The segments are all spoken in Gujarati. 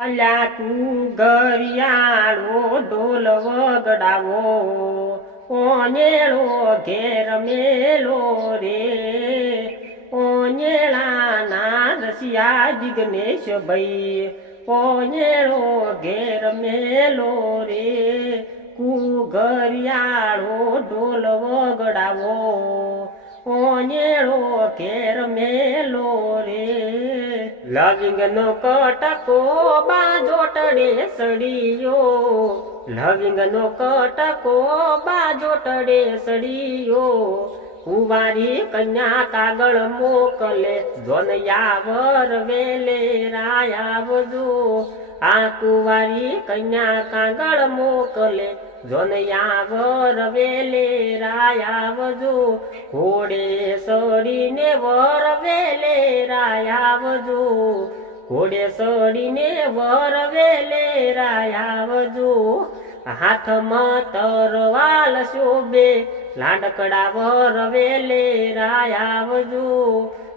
અલ્યા તું ગરિયાળો ઢોલ વગડાવો ઓનેળો ઘેર મેલો રે ઓનેળા ના રસિયા જિગ્નેશ ભાઈ ઓનેળો ઘેર મેલો રે કુગરિયાળો ઢોલ વગડાવો ઓનેળો ઘેર મેલો રે લવિંગ નો કટકો બાજોટડે સડિયો લવિંગ નો કટકો બાજોટડે સડિયો કુંવારી કન્યા કાગળ મોકલે જોનયાવર વેલે રાયાવજો આ કુંવારી કન્યા કાગળ મોકલે જોનયાવર વેલે રાયાવજો ઘોડે સડીને વર વેલે રાયાવજો ઘોડે સડીને વર વેલે રાયાવજો હાથમાં તરવાલ શોભે લાડકડા વર વેલે રાયાવજો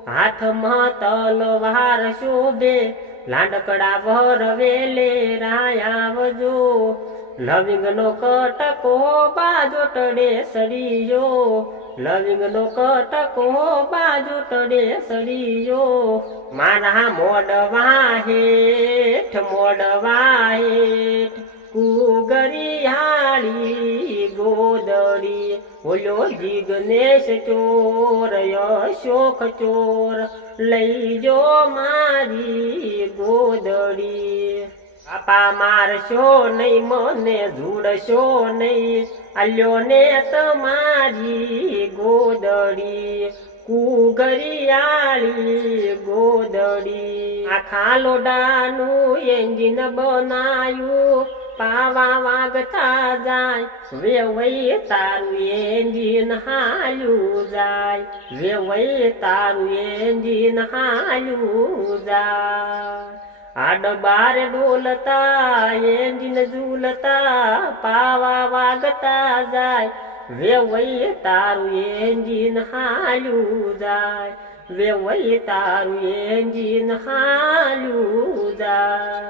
હાથમાં તલવાર શોભે લાડકડા વર વેલે રાયાવજો લવિંગ નો કટકો બાજોટડે સડિયો લવિંગ નો કટકો બાજોટડે સડિયો મારા મોડવા હેઠ કુગરિયાળી ગોદડી ઓલો જિગ્નેશ ચોર અશોક ચોર લઈ જો મારી ગોદડી બાપા મારશો નહીં મને ઝૂડશો નહીં આલ્યો ને તમારી ગોદડી કુગરિયાળી ગોદડી આખા લોડાનું એન્જિન બનાયું પાવા વાગતા જાય વેવઈ તારું એન્જિન હાલ્યું જાય વેવઈ તારું એન્જિન હાલ્યું જાય આડબાર ડોલતા એન્જિન ઝૂલતા પાવા વાગતા જાય વેવઈ તારું એન્જિન હાલ્યું જાય વેવઈ તારું એન્જિન હાલ્યું જાય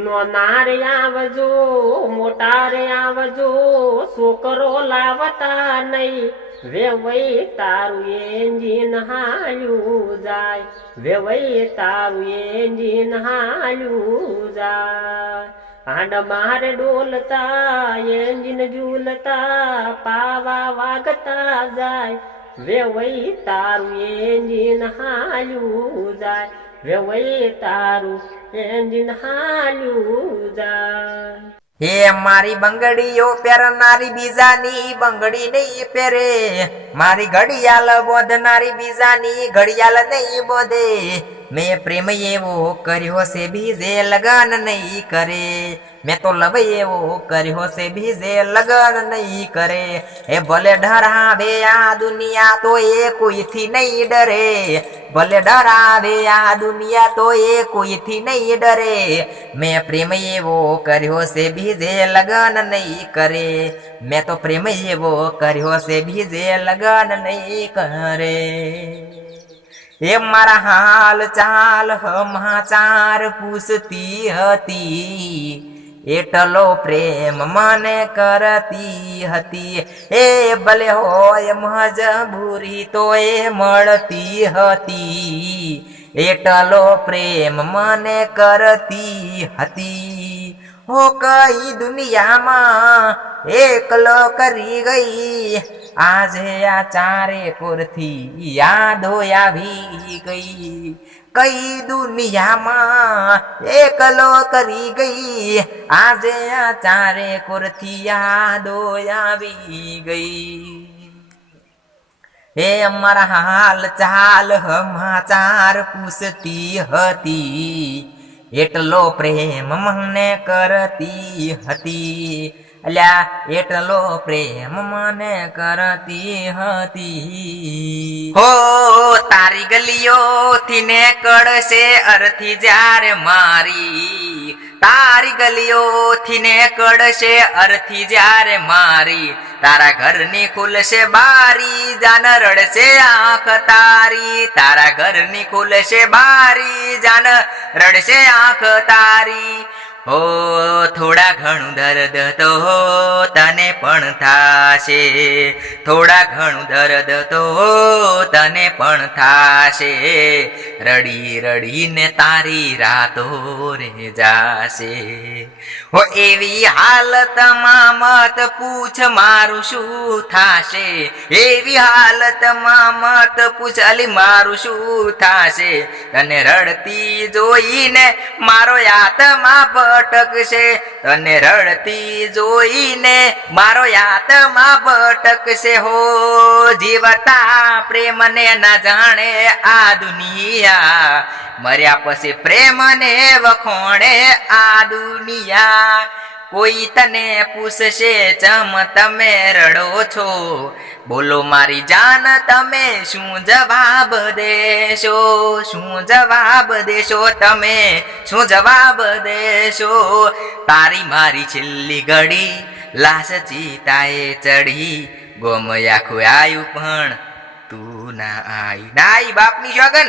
નોનારે આવજો મોટારે આવજો છોકરો લાવતા નહીં વેવઈ તારું એન્જિન હાલ્યું જાય વેવઈ તારું એન્જિન હાલ્યું જાય આંડ મારે ડોલતા એન્જિન ઝૂલતા પાવા વાગતા જાય વેવઈ તારું એન્જિન હાલ્યું જાય વેવઈ તારું એન્જિન હાલ્યું જાય હે મારી બંગડીઓ પહેરનારી બીજાની બંગડી નહીં પહેરે મારી ઘડિયાળ બોધનારી બીજાની ઘડિયાળ નહીં બોધે મેં પ્રેમ એવો કર્યો છે બીજે લગન નહીં કરે મેં તો લવ એવો કર્યો છે બીજે લગન નહીં કરે એ ભલે ડરાવે આ દુનિયા તો એ કોઈથી નહીં ડરે ભલે ડરાવે આ દુનિયા તો એ કોઈથી નહીં ડરે મેં પ્રેમ એવો કર્યો છે બીજે લગન નહીં કરે મેં તો પ્રેમ એવો કર્યો છે બીજે લગન નહીં કરે એ મારા હાલ ચાલ સમાચાર પૂછતી હતી એટલો પ્રેમ મને કરતી હતી એ ભલે હોય મજબૂરી તો એ મળતી હતી એટલો પ્રેમ મને કરતી હતી હો કઈ દુનિયામાં એકલો કરી ગઈ આજે આ ચારે કોરથી યાદો આવી ગઈ કઈ દુનિયામાં એકલો કરી ગઈ આજે આ ચારે કોરથી યાદો આવી ગઈ એ અમારા હાલ ચાલ સમાચાર પૂછતી હતી એટલો પ્રેમ મને કરતી હતી અલ્યા એટલો પ્રેમ મને કરતી હતી હો તારી ગલીઓ થી ને કળશે અરથી જ્યારે મારી તારી ગલીઓ થી ને કળશે અરથી જ્યારે મારી તારા ઘરની ખુલશે બારી જાન રડશે આંખ તારી તારા ઘરની ખુલશે બારી જાન રડશે આંખ તારી ઓ થોડા ઘણું દર્દ તો તને પણ થાશે, થોડા ઘણું દર્દ તો તને પણ થાશે, રડી રડીને તારી રાતો રે જાશે. હો એવી હાલતમાં મત પૂછ મારું શું થાશે, એવી હાલતમાં મત પૂછ અલી મારું શું થાશે, તને રડતી જોઈને મારો આત્મા ભટકશે, તને રડતી જોઈને મારો આત્મા ભટકશે. હો જીવતા પ્રેમને ના જાણે આ દુનિયા, મર્યા પછી પ્રેમને વખોણે આ દુનિયા. કોઈ તને પૂછશે ચમ તમે રડો છો, બોલો મારી જાન તમે શું જવાબ દેશો, શું જવાબ દેશો, તમે શું જવાબ દેશો. તારી મારી છેલ્લી ઘડી લાશ ચિતાએ ચડી, ગોમ આખું આયુ પણ તું ના આઈ. નાઈ બાપની સોગન.